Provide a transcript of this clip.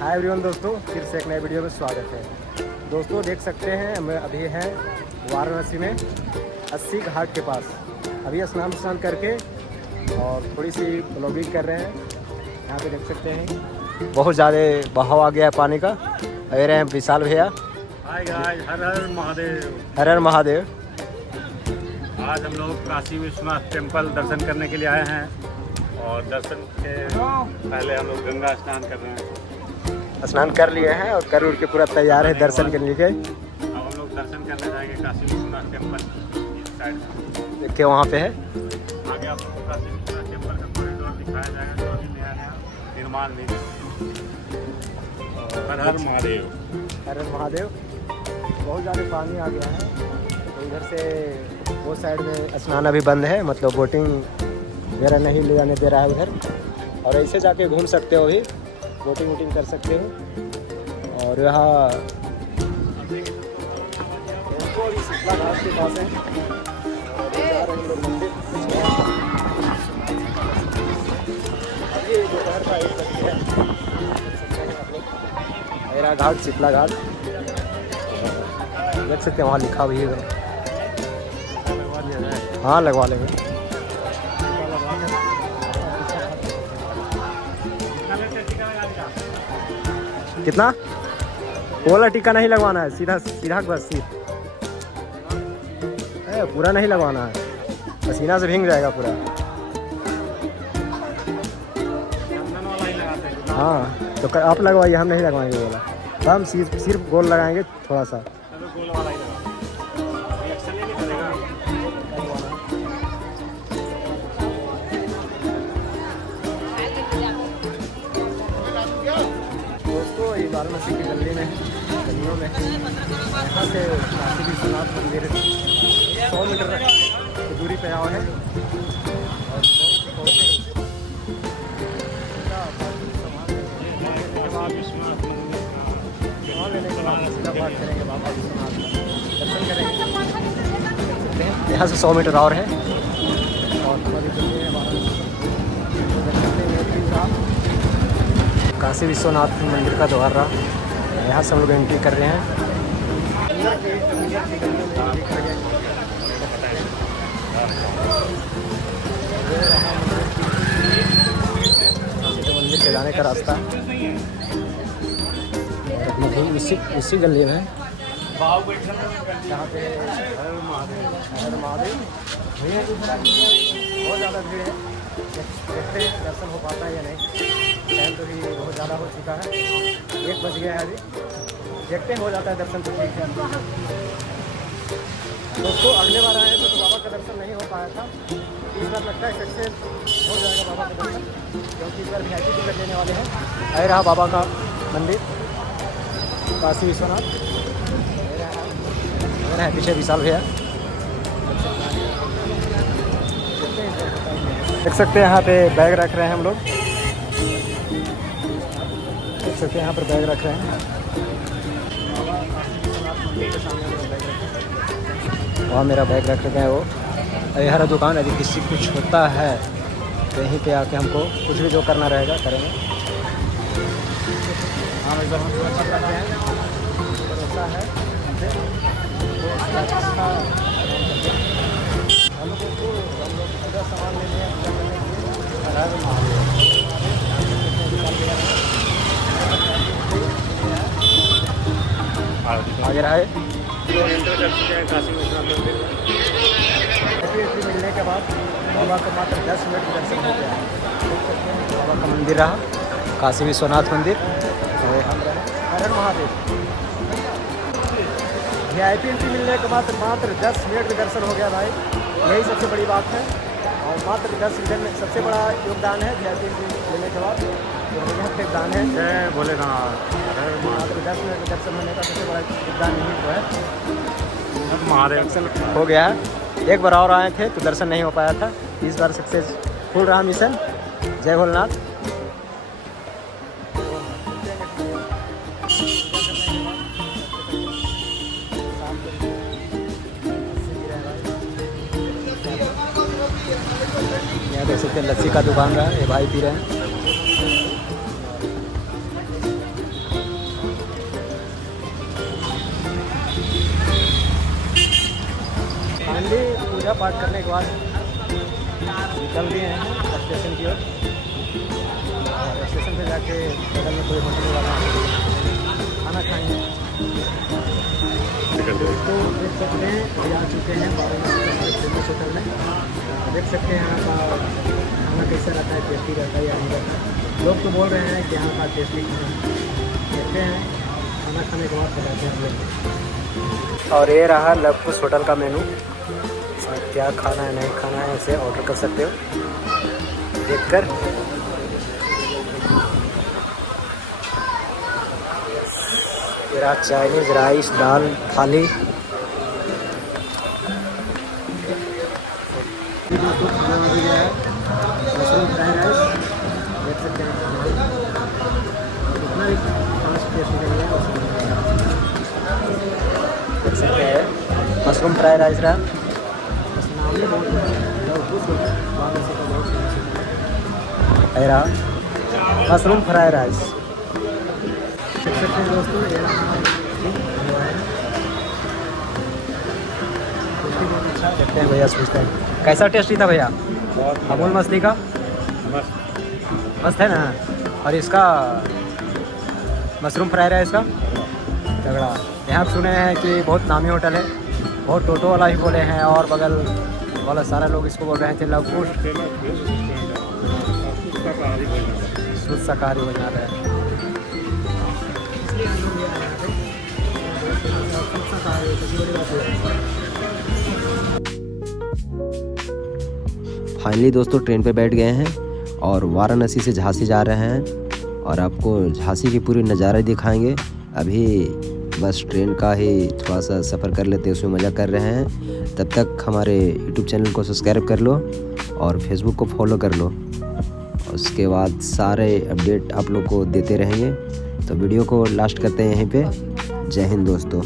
Hi everyone दोस्तों, फिर से एक नए वीडियो में स्वागत है। दोस्तों देख सकते हैं हम अभी हैं वाराणसी में 80 घाट के पास। अभी स्नान करके और थोड़ी सी ब्लॉगिंग कर रहे हैं। यहाँ पे देख सकते हैं बहुत ज़्यादा बहाव आ गया है पानी का। अरे रहे हैं विशाल भैया। हाय गाइस, हर हर महादेव। हर हर महादेव। आज हम लोग काशी विश्वनाथ टेम्पल दर्शन करने के लिए आए हैं और दर्शन के पहले हम लोग गंगा स्नान कर रहे हैं। स्नान कर लिए हैं और कर उड़ के पूरा तैयार है दर्शन करने के। अब हम लोग दर्शन करने जाएंगे काशी विश्वनाथ टेम्पल इस साइड में। देखिए वहाँ पे है। आगे आप लोगों को काशी विश्वनाथ टेम्पल का कॉरिडोर दिखाया जाएगा जो अभी नया नया निर्माण नहीं है। हर हर महादेव। हर हर महादेव। बहुत ज़्यादा पानी आ गया है तो इधर से वो साइड में स्नान अभी बंद है, मतलब बोटिंग वगैरह नहीं ले जाने दे रहा है उधर। और ऐसे जाके घूम सकते हो, भी बोटिंग वोटिंग कर सकते हो। और यहाँ शीतला घाट के पास है। अभी दोपहर का 1 बज गया है। मेरा घाट शीतला घाट देख सकते हैं, वहाँ लिखा भी है। हाँ लगवा लेंगे। कितना? ओला टीका नहीं लगवाना है, सीधा सीधा बस पूरा नहीं लगवाना है, पसीना से भीग जाएगा पूरा। हाँ तो आप लगवाइए, हम नहीं लगवाएंगे बोला। हम सिर्फ गोल लगाएंगे थोड़ा सा। दोस्तों ये वाराणसी की गलियों में यहाँ से काशी विश्वनाथ मंदिर 100 मीटर की दूरी पे आओ है। और करेंगे बाबा विश्वनाथ दर्शन करेंगे। यहाँ से 100 मीटर और है। और काशी विश्वनाथ मंदिर का द्वार रहा, यहाँ से हम लोग एंट्री कर रहे हैं। मंदिर के जाने का रास्ता उसी गली में यहाँ पे हर महादेव भैया बहुत ज़्यादा भीड़ है। देखते हैं दर्शन हो पाता है या नहीं। टाइम तो भी बहुत ज़्यादा हो चुका है, 1 बज गया है अभी। देखते हैं हो जाता है दर्शन तो ठीक है। दोस्तों अगले बार आए तो बाबा का दर्शन नहीं हो पाया था, इस बार लगता है सक्सेस हो जाएगा बाबा का दर्शन, क्योंकि इस बार VIP टिकट लेने वाले हैं। आए रहा बाबा का मंदिर काशी विश्वनाथ है, पीछे विशाल भैया देख सकते हैं। यहाँ पे बैग रख रहे हैं हम लोग, देख सकते हैं यहाँ पर बैग रख रहे हैं। वहाँ मेरा बैग रख रखे हैं वो। अरे हर दुकान यदि किसी कुछ होता है तो यहीं पे आके हमको कुछ भी जो करना रहेगा करेंगे। हाँ एकदम हम सुरक्षित रखते हैं, भरोसा है हम लोग पूरा सामान लेने आगे रहा है। एंटर कर चुके हैं काशी विश्वनाथ मंदिर में। एंट्री मिलने के बाद बाबा को मात्र 10 मिनट में दर्शन हो गया। बाबा का मंदिर रहा काशी विश्वनाथ मंदिर। हर हर महादेव। VIP एंट्री मिलने के बाद मात्र 10 मिनट में दर्शन हो गया भाई, यही सबसे बड़ी बात है। और मात्र 10 मिनट में सबसे बड़ा योगदान है VIP एंट्री लेने के बाद, योगदान है। जय भोलेनाथ। मात्र 10 मिनट में दर्शन होने का सबसे बड़ा योगदान यही तो है। महादेव दर्शन हो गया है। एक बार और आए थे तो दर्शन नहीं हो पाया था, इस बार सक्सेसफुल रहा मिशन। जय भोलेनाथ। यहाँ देख सकते हैं लस्सी का दुकान रहा है, ये भाई पी रहे हैं। पूजा पाठ करने के बाद निकल दिए हैं स्टेशन की ओर। स्टेशन पे जाके बगल में कोई होटल वाला खाना खाएंगे। तो देख सकते हैं अभी आ चुके हैं फेमस होटल में। देख सकते हैं यहाँ का खाना कैसा रहता है, टेस्टी रहता है या नहीं रहता है। लोग तो बोल रहे हैं कि यहाँ का टेस्टी खाना। देखते हैं खाना खाने के बाद बताते हैं हम लोग। और ये रहा लवकुश होटल का मेनू। और क्या खाना है नहीं खाना है इसे ऑर्डर कर सकते हो देखकर। ये रहा चाइनीज़ राइस दाल थाली। मशरूम फ्राई राइस देख सकते हैं खाना कितना भी फास्ट टेस्ट नहीं है। देख सकते हैं मशरूम फ्राई राइस रहा। रहा मशरूम फ्राई राइस देख सकते हैं दोस्तों। ये बहुत अच्छा देखते हैं भैया, सोचते हैं कैसा टेस्टी था भैया। अमूल मछली का मस्त है ना। और इसका मशरूम फ्राई राइस का तगड़ा। यहाँ सुने हैं कि बहुत नामी होटल है, बहुत टोटो वाला ही बोले हैं और बगल वाला सारा लोग इसको बोल रहे थे लवकुश शुद्ध शाकाहारी भोजन है। फाइनली दोस्तों ट्रेन पे बैठ गए हैं और वाराणसी से झांसी जा रहे हैं और आपको झांसी की पूरी नज़ारे दिखाएंगे। अभी बस ट्रेन का ही थोड़ा सा सफ़र कर लेते हैं, उसमें मज़ा कर रहे हैं। तब तक हमारे यूट्यूब चैनल को सब्सक्राइब कर लो और फेसबुक को फॉलो कर लो। उसके बाद सारे अपडेट आप लोग को देते रहेंगे। तो वीडियो को लास्ट करते हैं यहीं पे। जय हिंद दोस्तों।